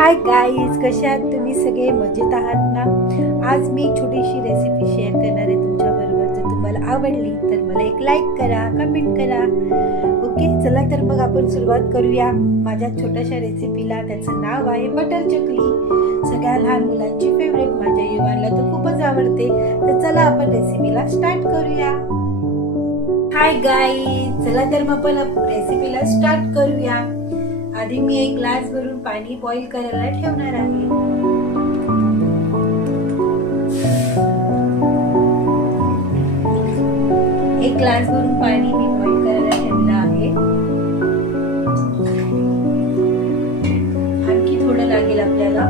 Hi guys, कसे आहात तुम्ही सगळे? मजेत आहात ना? आज मी एक छोटीशी रेसिपी शेअर करणार आहे तुमच्याबरोबर. जर तुम्हाला आवडली तर मला एक लाईक करा, कमेंट करा. ओके, चला तर मग आपण सुरुवात करूया माझ्या छोट्याशा रेसिपीला. त्याचं नाव आहे बटर चकली. सगळ्या लहान मुलांची फेवरेट, माझ्या युवांना तर खूपच आवडते. तर चला आपण रेसिपीला स्टार्ट करूया. हाय गाईज, चला तर मग आपण रेसिपीला स्टार्ट करूया. आधी मी एक ग्लास भरून पाणी बॉईल करायला ठेवणार आहे. एक ग्लास भरून पाणी मी बॉईल करायला ठेवलं आहे. आणखी थोडं लागेल आपल्याला,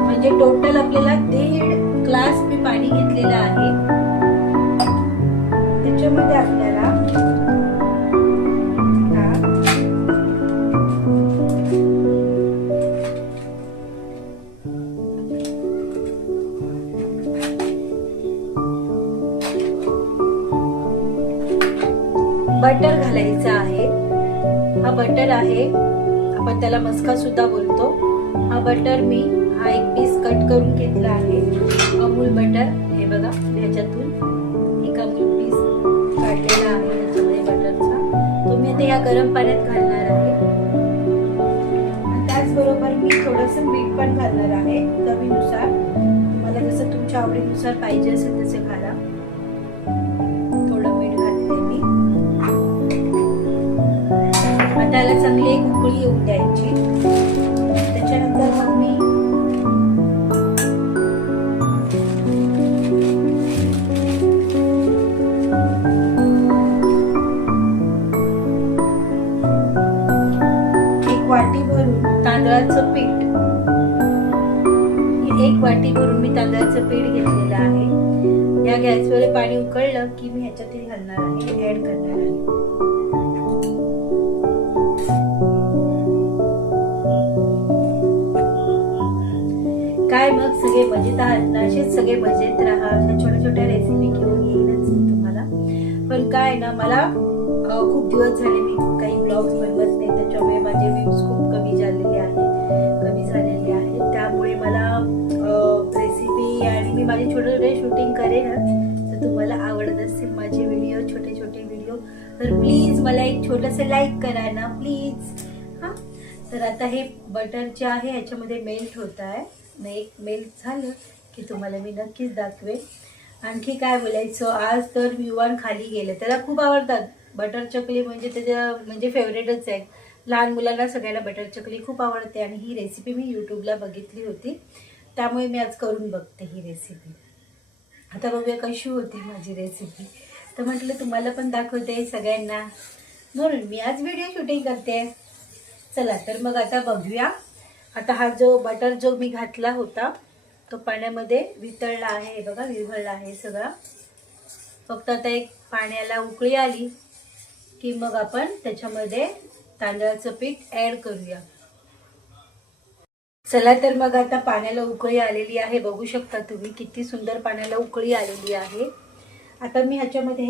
म्हणजे टोटल आपल्याला 1.5 ग्लास मी पाणी घेतलेलं आहे. त्याच्यामध्ये आपल्याला बटर घालायचा आहे. हा बटर आहे, आपण त्याला मस्का सुद्धा बोलतो. हा बटर मी एक पीस कट करून घेतला आहे. अमूल बटर, हे बघा, ह्याच्यातून एक अमूल पीस काढलेला आहे याच्यामध्ये बटरचा. तो मी आता या गरम पाण्यात घालणार आहे. त्याचबरोबर मी थोडंसं मीठ पण घालणार आहे चवीनुसार. तुम्हाला जसं तुमच्या आवडीनुसार पाहिजे असेल तसे घाला. थोडं मीठ घातले मी. त्याला चांगली एक उकळी येऊन द्यायची. त्याच्यानंतर मग मी एक वाटी भरून तांदळाचं पीठ, एक वाटी भरून मी तांदळाचं पीठ घेतलेलं आहे. या गॅसवर पाणी उकळलं की मी ह्याच्यात घालणार आहे, ऍड करणार आहे. काय मग सगळे मजेत आहात ना? असेच सगळे मजेत राहा. अशा छोट्या छोट्या रेसिपी घेऊन येईनच मी तुम्हाला. पण काय ना, मला खूप दिवस झाले मी काही ब्लॉग्स बनवत नाही. त्याच्यामुळे माझे व्ह्यूज खूप कमी झालेले आहेत. त्यामुळे मला रेसिपी आणि मी माझे छोटे छोटे शूटिंग करेनच. तर तुम्हाला आवडत असतील माझे व्हिडिओ, छोटे छोटे व्हिडिओ, तर प्लीज मला एक छोटंसं लाईक करा ना प्लीज. हा, तर आता हे बटर जे आहे ह्याच्यामध्ये मेल्ट होत आहे. एक मेल्ट झालं की तुम्हाला मी नक्कीच दाखवेन. आणखी काय बोलायचं, आज तर विवान खाली गेले. त्याला खूप आवडतात बटर चकली, म्हणजे त्याच्या म्हणजे फेवरेटच आहे. लहान मुलांना सगळ्यांना बटर चकली खूप आवडते. आणि ही रेसिपी मी यूट्यूबला बघितली होती, त्यामुळे मी आज करून बघते ही रेसिपी. आता बघूया कशी होती माझी रेसिपी. तर म्हटलं तुम्हाला पण दाखवते सगळ्यांना, म्हणून मी आज व्हिडिओ शूटिंग करते. चला तर मग आता बघूया. आता हा जो बटर जो मी घातला होता तो पाण्यामध्ये वितळला आहे. हे बघा, विरघळला आहे सगळा. फक्त आता एक पाण्याला उकळी आली की मग आपण त्याच्यामध्ये तांदळाचं पीठ ऍड करूया. चला तर मग आता पाण्याला उकळी आलेली आहे. बघू शकता तुम्ही किती सुंदर पाण्याला उकळी आलेली आहे. आता मी ह्याच्यामध्ये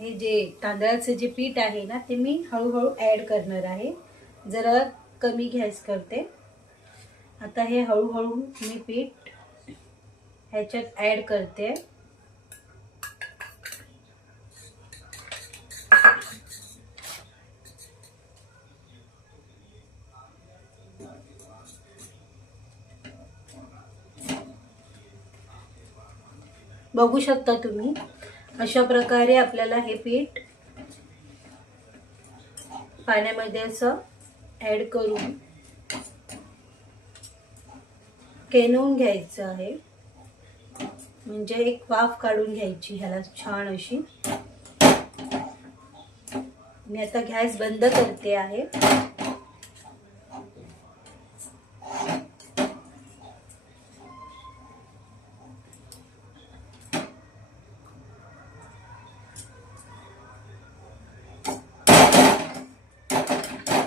हे जे तांदळाचं जे पीठ आहे ना, ते मी हळूहळू ऍड करणार आहे. जरा कमी गॅस करते. आता हे हळूहळू मी पीठ ह्याच्यात ऍड करते. बघू शकता तुम्ही, अशा प्रकारे आपल्याला हे पीठ पाण्यामध्ये असं ऍड करून केनवून घ्यायचं आहे. म्हणजे एक वाफ काढून घ्यायची ह्याला छान अशी. मी आता गॅस बंद करते आहे.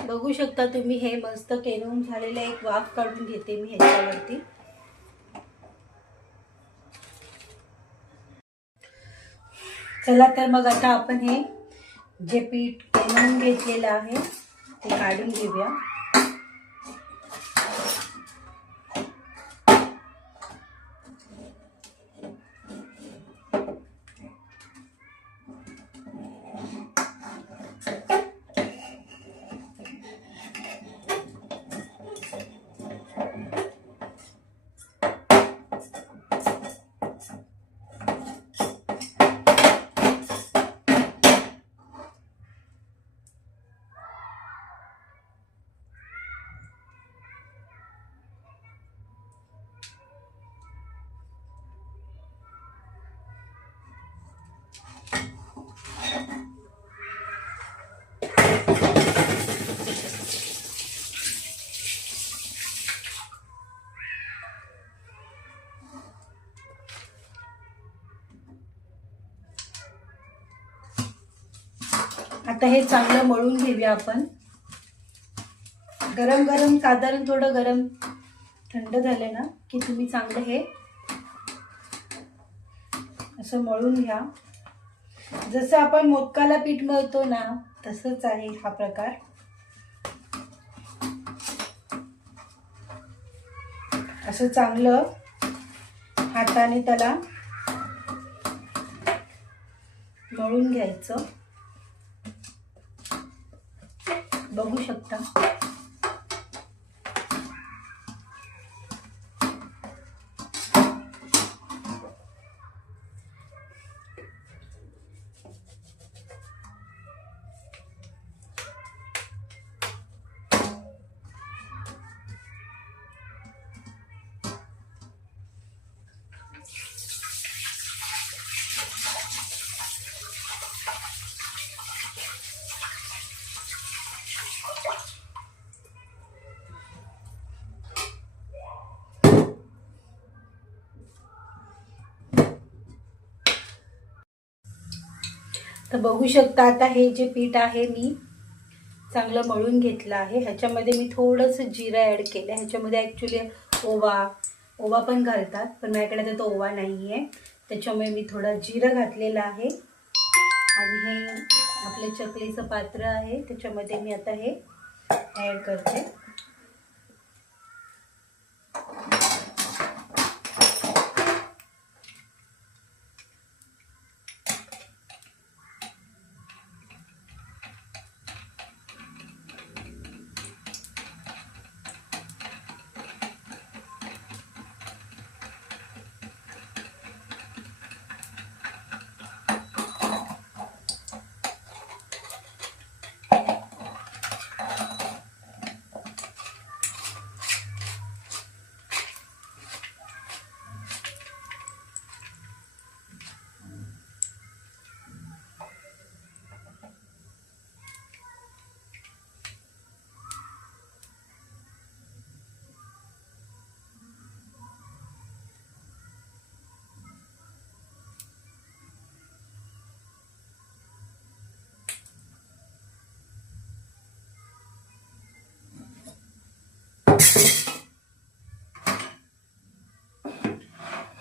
बघू शकता तुम्ही, हे मस्त केनवून झालेलं एक वाफ काढून घेते मी ह्याच्यावरती. चला तर मग आता आपण हे जे पीठ केनवून घेतलेलं आहे ते काढून घेऊया. आता हे चांगलं मळून घेऊया आपण. गरम गरम, साधारण थोडं गरम थंड झालं ना की तुम्ही चांगलं हे असं मळून घ्या. जसं आपण मोदकाला पीठ मळतो ना तसंच आहे हा प्रकार. असं चांगलं हाताने त्याला मळून घ्यायचं. बघू शकता. तर बघू शकता आता हे जे पीठ आहे मी चांगलं मळून घेतलं आहे. ह्याच्यामध्ये मी थोडंसं जिरं ॲड केलं. ह्याच्यामध्ये ॲक्च्युली ओवा पण घालतात, पण माझ्याकडे आता तो ओवा नाही आहे, त्याच्यामुळे मी थोडं जिरं घातलेलं आहे. आणि हे आपलं चकलीचं पात्र आहे, त्याच्यामध्ये मी आता हे ॲड करते.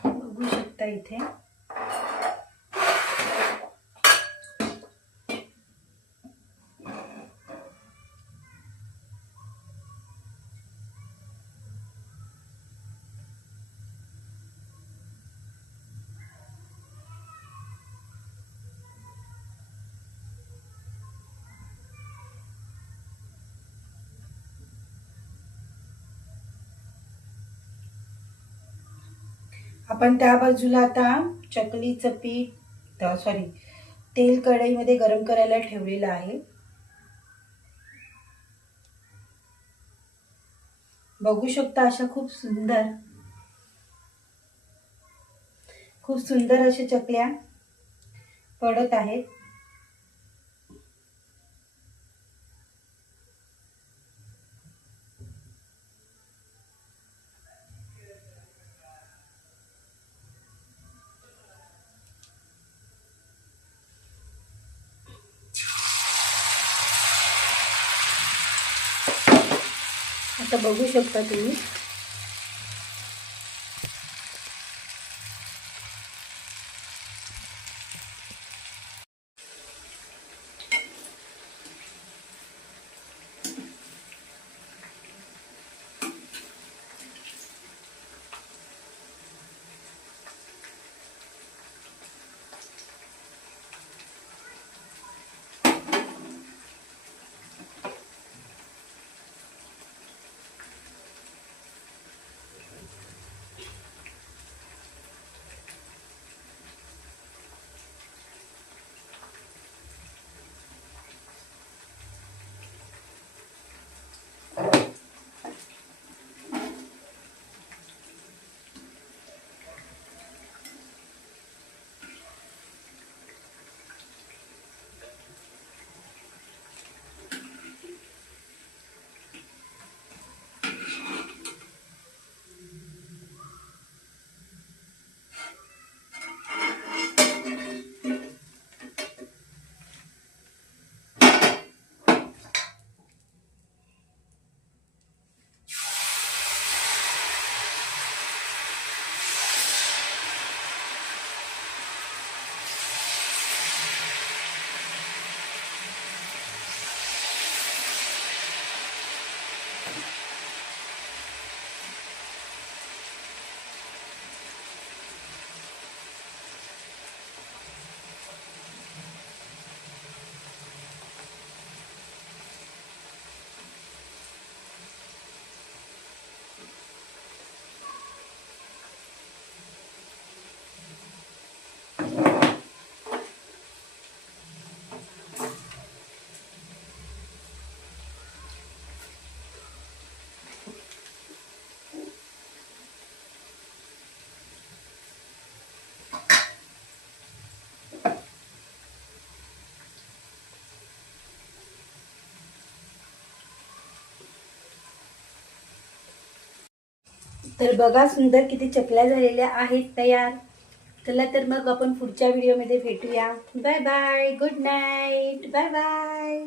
बघू शकता इथे आपण त्या बाजूला आता चकलीचं पीठ तेल कढईमध्ये गरम करायला ठेवलेलं आहे. बघू शकता अशा खूप सुंदर अशा चकल्या पडत आहेत. आता बघू शकता तुम्ही तर बघा सुंदर किती चकल्या झालेल्या आहेत तयार. चला तर मग आपण पुढच्या व्हिडिओमध्ये भेटूया. Bye bye, good night, bye bye.